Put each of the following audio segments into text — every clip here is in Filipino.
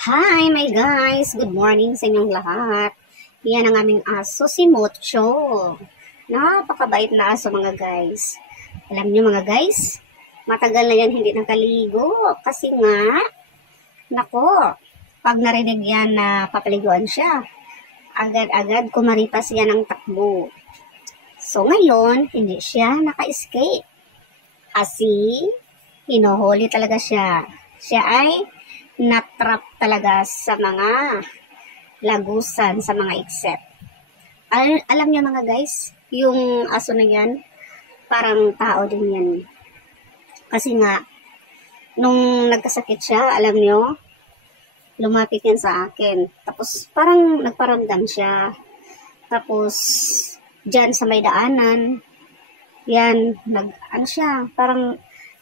Hi, my guys! Good morning sa inyong lahat. Yan ang aming aso, si Mocho. Napakabait na aso, mga guys. Alam nyo, mga guys, matagal na yan hindi nakaligo. Kasi nga, nako, pag narinig yan na papaliguan siya, agad-agad kumaripas yan ng takbo. So, ngayon, hindi siya naka-escape. Kasi, hinuhuli talaga siya. Siya ay na-trap talaga sa mga lagusan, sa mga ikset. Alam niyo mga guys, yung aso na yan, parang tao din yan. Kasi nga, nung nagkasakit siya, alam niyo, lumapit yan sa akin. Tapos parang nagparamdam siya. Tapos, dyan sa may daanan, yan, parang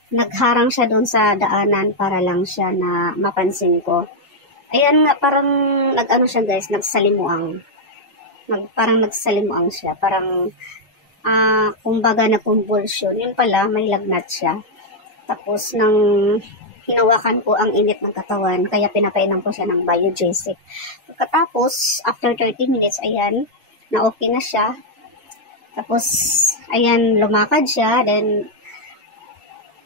nagharang siya doon sa daanan para lang siya na mapansin ko. Ayan nga, parang nag-ano siya guys, nagsalimuang. Parang nagsalimuang siya. Parang, kumbaga na-convulsion. Yun pala, may lagnat siya. Tapos, nang hinawakan ko ang init ng katawan, kaya pinapainom ko siya ng Biogesic. Pagkatapos, after 30 minutes, ayan, na okay na siya. Tapos, ayan, lumakad siya. Then,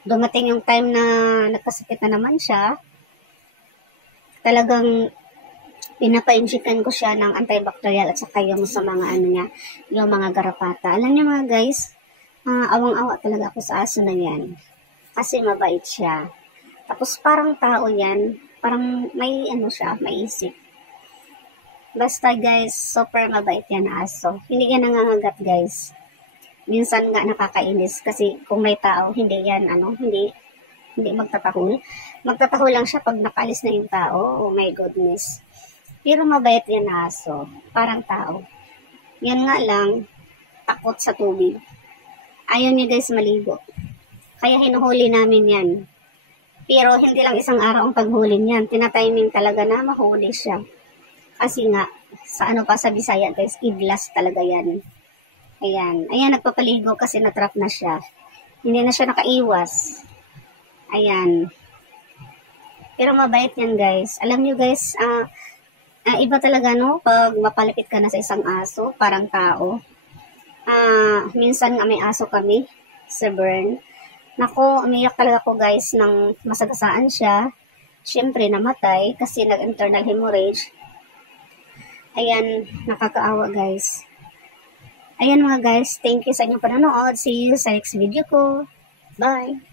dumating yung time na nagkasakit na naman siya, talagang pinapa-injectan ko siya ng antibacterial at saka yung sa mga niya, yung mga garapata. Alam niyo mga guys, awang-awa talaga ako sa aso na yan. Kasi mabait siya. Tapos parang tao yan, parang may may isip. Basta guys, super mabait yan na aso. Hindi yan nangangagat guys. Minsan nga nakakainis kasi kung may tao, hindi yan, hindi magtatahol. Magtatahol lang siya pag nakalis na yung tao. Oh my goodness. Pero mabait yan na aso. Parang tao. Yan nga lang, takot sa tubig. Ayaw niya guys maligo. Kaya hinuhuli namin yan. Pero hindi lang isang araw ang paghuli niyan. Tinatiming talaga na mahuli siya. Kasi nga, sa sa Bisaya guys, idlas talaga yan. Ayan. Ayan, nagpapaligo kasi natrap na siya. Hindi na siya nakaiwas. Ayan. Pero mabait yan, guys. Alam nyo, guys, iba talaga, no? Pag mapalapit ka na sa isang aso, parang tao. Minsan nga may aso kami, sa Bern. Nako, umiyak talaga ko, guys, nang masagasaan siya. Siyempre, namatay kasi nag-internal hemorrhage. Ayan, nakakaawa, guys. Ayan mga guys, thank you sa inyong panonood. See you sa next video ko. Bye!